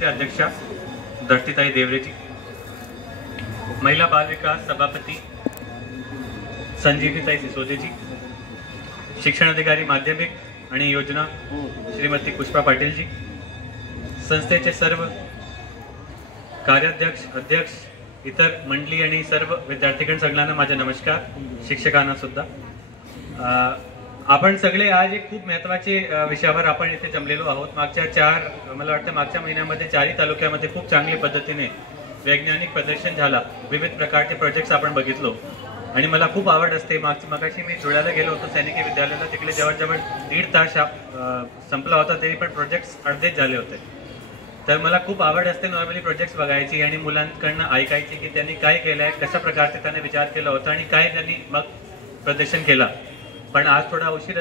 अध्यक्षा दृष्टिताई देवरेजी, महिला बाल विकास सभापति संजीवनीताई सिसोदेजी, शिक्षण अधिकारी माध्यमिक आणि योजना श्रीमती पुष्पा पाटीलजी, संस्थेचे सर्व कार्याध्यक्ष अध्यक्ष इतर मंडळी आणि सर्व विद्यार्थीगण सगळ्यांना माझा नमस्कार. शिक्षकांना सुद्धा आपण सगळे आज एक खूप महत्त्वाचे विषयावर आपण इथे जमलेलो आहोत. मला वाटतं मागच्या महिन्यामध्ये 4 तालुक्यामध्ये खूप चांगल्या पद्धतीने वैज्ञानिक प्रदर्शन झाला. विविध प्रकारचे प्रोजेक्ट्स आपण बघितलो आणि मला खूप आवड असते. मगाशी मी जुळ्याला गेलो होतो सैनिकी विद्यालयाला, तिकडे जवळजवळ 1.5 तास संपला होता, तरी पण प्रोजेक्ट्स अर्धेच झाले होते. तर मला खूप आवड असते नॉर्मली प्रोजेक्ट्स बघायची आणि मुलांकडनं ऐकायची की त्यांनी काय केलं आहे, कशा प्रकारचे त्यांनी विचार केला होता आणि काय त्यांनी मग प्रदर्शन केला. पण आज थोडा उशीर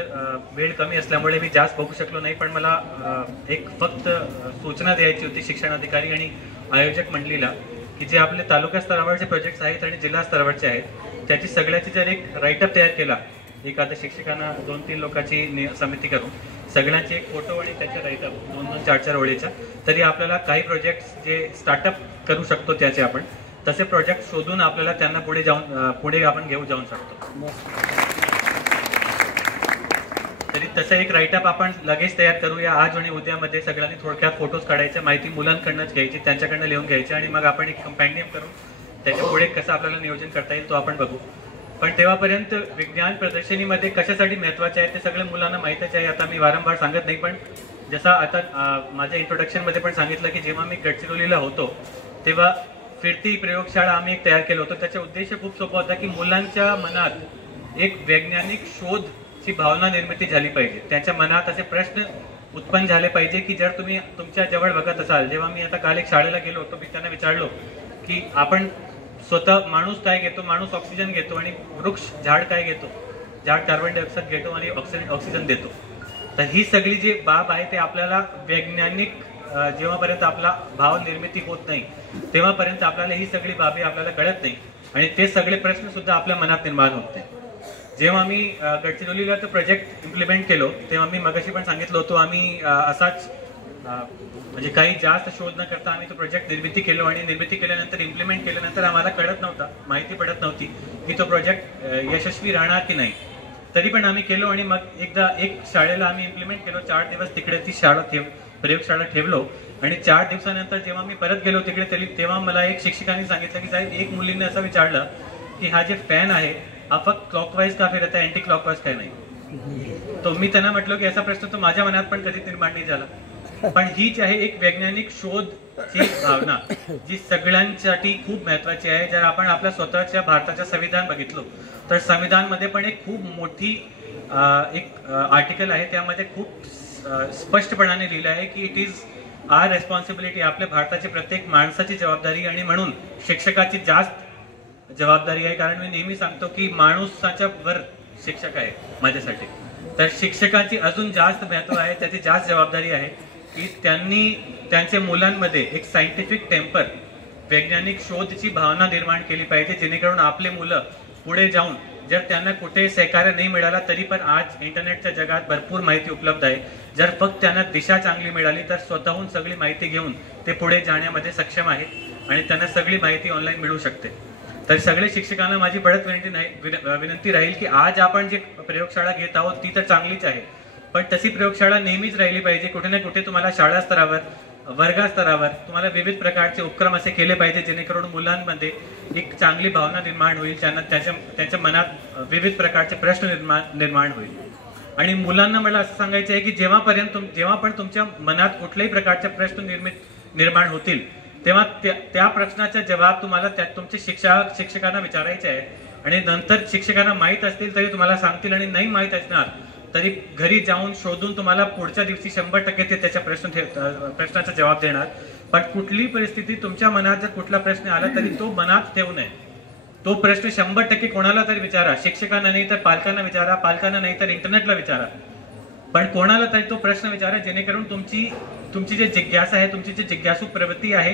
वेळ कमी असल्यामुळे मी जास्त बघू शकलो नाही. पण मला एक फक्त सूचना द्यायची होती शिक्षण अधिकारी आणि आयोजक मंडळीला की जे आपले तालुका स्तरावरचे प्रोजेक्ट्स आहेत आणि जिल्हा स्तरावरचे आहेत त्याची सगळ्याची जर एक राईटअप तयार केला, एखाद्या शिक्षकांना 2-3 लोकांची समिती करून सगळ्यांचे एक फोटो आणि त्याचे राईटअप 2-2, 4-4 ओळीचा, तरी आपल्याला काही प्रोजेक्ट्स जे स्टार्टअप करू शकतो त्याचे आपण तसे प्रोजेक्ट शोधून आपल्याला त्यांना पुढे आपण घेऊन जाऊ शकतो. तरी तसं एक राईटअप आपण लगेच तयार करूया. आज आणि उद्यामध्ये सगळ्यांनी थोडक्यात फोटोज काढायचे, माहिती मुलांकडनंच घ्यायची, त्यांच्याकडनं लिहून घ्यायची आणि मग आपण एक कंपॅन्डियम करून त्याच्या पुढे कसं आपल्याला नियोजन करता येईल तो आपण बघू. पण तेव्हापर्यंत विज्ञान प्रदर्शनीमध्ये कशासाठी महत्त्वाचे आहे ते सगळ्या मुलांना माहीतच आहे. आता मी वारंवार सांगत नाही, पण जसं आता माझ्या इंट्रोडक्शनमध्ये पण सांगितलं की जेव्हा मी गडचिरोलीला होतो तेव्हा फिरती प्रयोगशाळा आम्ही एक तयार केलं होतं. त्याचा उद्देश खूप सोपा होता की मुलांच्या मनात एक वैज्ञानिक शोध भावना निर्मिती झाली पाहिजे. त्यांच्या मनात असे प्रश्न उत्पन्न झाले पाहिजे की जर तुम्ही तुमच्या जवळ बघत असाल. जेव्हा मी आता काल एक शाळेला गेलो होतो, मी त्यांना विचारलो की आपण स्वतः माणूस काय घेतो, माणूस ऑक्सिजन घेतो आणि वृक्ष झाड काय घेतो, झाड कार्बन डायऑक्साईड घेतो आणि ऑक्सिजन देतो. तर ही सगळी जी बाब आहे ते आपल्याला वैज्ञानिक जेव्हापर्यंत आपला भाव निर्मिती होत नाही तेव्हापर्यंत आपल्याला ही सगळी बाबी आपल्याला कळत नाही आणि ते सगळे प्रश्न सुद्धा आपल्या मनात निर्माण होत नाही. जेव्हा आम्ही गडचिरोलीला तो प्रोजेक्ट इम्प्लिमेंट केलो तेव्हा मी मगाशी पण सांगितलं होतं आम्ही असाच म्हणजे काही जास्त शोध न करता आम्ही तो प्रोजेक्ट निर्मिती केलो आणि निर्मिती केल्यानंतर इम्प्लिमेंट केल्यानंतर आम्हाला कळत नव्हता, माहिती पडत नव्हती की तो प्रोजेक्ट यशस्वी राहणार की नाही. तरी पण आम्ही केलो आणि मग एकदा एक शाळेला आम्ही इम्प्लिमेंट केलो. 4 दिवस तिकडे ती प्रयोगशाळा ठेवलो आणि 4 दिवसानंतर जेव्हा मी परत गेलो तिकडे तेव्हा मला एक शिक्षकांनी सांगितलं की साहेब एक मुलीने असं विचारलं की हा जे फॅन आहे हा फक्त क्लॉकवाईज का फिरत आहे, अँटी क्लॉकवाईज काय नाही. तो मी त्यांना म्हटलो की असा प्रश्न तो माझ्या मनात पण कधी निर्माण नाही झाला. पण हीच आहे एक वैज्ञानिक शोधची भावना जी सगळ्यांसाठी खूप महत्वाची आहे. जर आपण आपल्या स्वतःच्या भारताच्या संविधान बघितलो तर संविधानमध्ये पण एक खूप मोठी एक आर्टिकल आहे, त्यामध्ये खूप स्पष्टपणाने लिहिलं आहे की इट इज आवर रेस्पॉन्सिबिलिटी, आपल्या भारताची प्रत्येक माणसाची जबाबदारी आणि म्हणून शिक्षकाची जास्त जबाबदारी आहे. कारण मी नेहमी सांगतो की माणूसाच्या वर शिक्षक आहे माझ्यासाठी, तर शिक्षकाची अजून जास्त महत्व आहे, त्याची जास्त जबाबदारी आहे की त्यांनी त्यांच्या मुलांमध्ये एक सायंटिफिक टेम्पर, वैज्ञानिक शोधची भावना निर्माण केली पाहिजे, जेणेकरून आपले मुलं पुढे जाऊन जर त्यांना कुठे सहकार्य नाही मिळाला तरी पण आज इंटरनेटच्या जगात भरपूर माहिती उपलब्ध आहे. जर फक्त त्यांना दिशा चांगली मिळाली तर स्वतःहून सगळी माहिती घेऊन ते पुढे जाण्यामध्ये सक्षम आहेत आणि त्यांना सगळी माहिती ऑनलाईन मिळू शकते. तर सगळे शिक्षकांना माझी बळत विनंती राहील की आज आपण जे प्रयोगशाळा घेत आहोत ती तर चांगलीच आहे, पण तशी प्रयोगशाळा नेहमीच राहिली पाहिजे. कुठे ना कुठे तुम्हाला शाळा स्तरावर, वर्गा स्तरावर तुम्हाला विविध प्रकारचे उपक्रम असे केले पाहिजे जेणेकरून मुलांमध्ये एक चांगली भावना निर्माण होईल, त्यांना त्यांच्या मनात विविध प्रकारचे प्रश्न निर्माण होईल. आणि मुलांना मला असं सांगायचं आहे की जेव्हा पण तुमच्या मनात कुठल्याही प्रकारचे प्रश्न निर्माण होतील तेव्हा त्या प्रश्नाचा जवाब तुम्हाला तुमचे शिक्षकांना विचारायचे आहे आणि नंतर शिक्षकांना माहीत असतील तरी तुम्हाला सांगतील आणि नाही माहीत असणार तरी घरी जाऊन शोधून तुम्हाला पुढच्या दिवशी 100% ते त्याच्या प्रश्नाचा जवाब देणार. पण कुठलीही परिस्थिती तुमच्या मनात जर कुठला प्रश्न आला तरी तो मनात ठेवू नये. तो प्रश्न 100% कोणाला तरी विचारा, शिक्षकांना नाही तर पालकांना विचारा, पालकांना नाही तर इंटरनेटला विचारा, पण कोणाला तरी तो प्रश्न विचारा जेणेकरून तुमची जी जिज्ञासा आहे, तुमची जी जिज्ञासू प्रवृत्ती आहे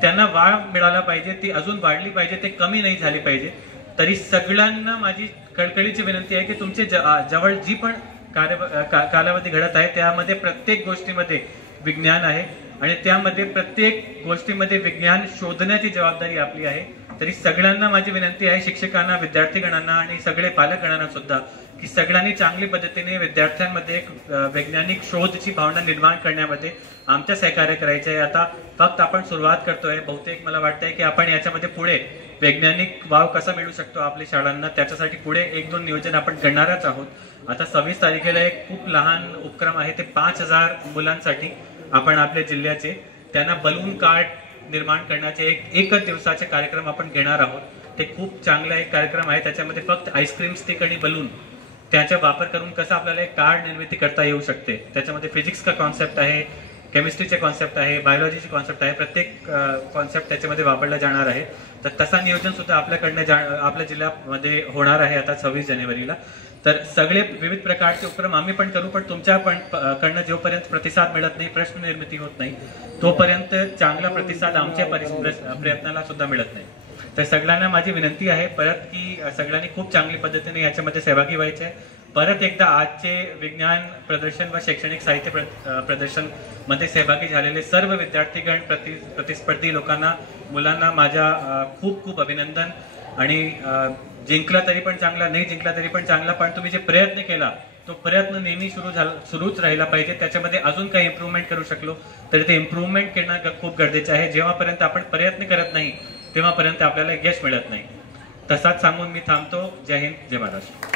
त्यांना वाव मिळाला पाहिजे, ती अजून वाढली पाहिजे, ते कमी नाही झाली पाहिजे. तरी सगळ्यांना माझी कळकळीची विनंती आहे की तुमचे जवळ जी पण कालावधी घडत आहे त्यामध्ये प्रत्येक गोष्टीमध्ये विज्ञान आहे आणि त्यामध्ये प्रत्येक गोष्टीमध्ये विज्ञान शोधण्याची जबाबदारी आपली आहे. तरी सगळ्यांना माझी विनंती आहे, शिक्षकांना, विद्यार्थीगणांना आणि सगळे पालकगणांना सुद्धा, की सगळ्यांनी चांगली पद्धतीने विद्यार्थ्यांमध्ये एक वैज्ञानिक शोधची भावना निर्माण करण्यामध्ये आमच्या सहकार्य करायचे आहे. आता फक्त आपण सुरुवात करतोय. बहुतेक मला वाटतंय की आपण याच्यामध्ये पुढे वैज्ञानिक वाव कसा मिळू शकतो आपल्या शाळांना, त्याच्यासाठी पुढे 1-2 नियोजन आपण करणारच आहोत. आता 26 तारखेला एक खूप लहान उपक्रम आहे, ते 5000 मुलांसाठी आपण आपल्या जिल्ह्याचे त्यांना बलून कार्ड निर्माण करण्याचे एकच दिवसाचे कार्यक्रम आपण घेणार आहोत. ते खूप चांगला एक कार्यक्रम आहे. त्याच्यामध्ये फक्त आईस्क्रीम स्टिक आणि बलून त्याचा वापर करून कसं आपल्याला एक कार्ड निर्मिती करता येऊ शकते. त्याच्यामध्ये फिजिक्सचा कॉन्सेप्ट आहे, केमिस्ट्रीचे कॉन्सेप्ट आहे, बायोलॉजीचे कॉन्सेप्ट आहे. प्रत्येक कॉन्सेप्ट त्याच्यामध्ये वापरला जाणार आहे. तर तसा नियोजन सुद्धा आपल्याकडनं आपल्या जिल्ह्यामध्ये होणार आहे आता 26 जानेवारीला. तर सगळे विविध प्रकारचे उपक्रम आम्ही पण करू, पण तुमच्या पण कडनं जोपर्यंत प्रतिसाद मिळत नाही, प्रश्न निर्मिती होत नाही, तोपर्यंत चांगला प्रतिसाद आमच्या प्रयत्नाला सुद्धा मिळत नाही. तर सगळ्यांना माझी विनंती आहे परत की सगळ्यांनी खूप चांगली पद्धतीने याच्यामध्ये सहभागी व्हायचे आहे. परत एकदा आजचे विज्ञान प्रदर्शन व शैक्षणिक साहित्य प्रदर्शन मध्ये सहभागी झालेले सर्व विद्यार्थीगण, प्रतिस्पर्धी लोकांना, मुलांना माझ्या खूप खूप अभिनंदन. आणि जिंकला तरी पण चांगला, नाही जिंकला तरी पण चांगला, पण तुम्ही जे प्रयत्न केला तो प्रयत्न नेहमी सुरूच राहिला पाहिजे. त्याच्यामध्ये अजून काही इम्प्रूव्हमेंट करू शकलो तर ते इम्प्रूव्हमेंट करणं खूप गरजेचं आहे. जेव्हापर्यंत आपण प्रयत्न करत नाही तेव्हापर्यंत आपल्याला यश मिळत नाही. तसाच सांगून मी थांबतो. जय हिंद, जय महाराष्ट्र.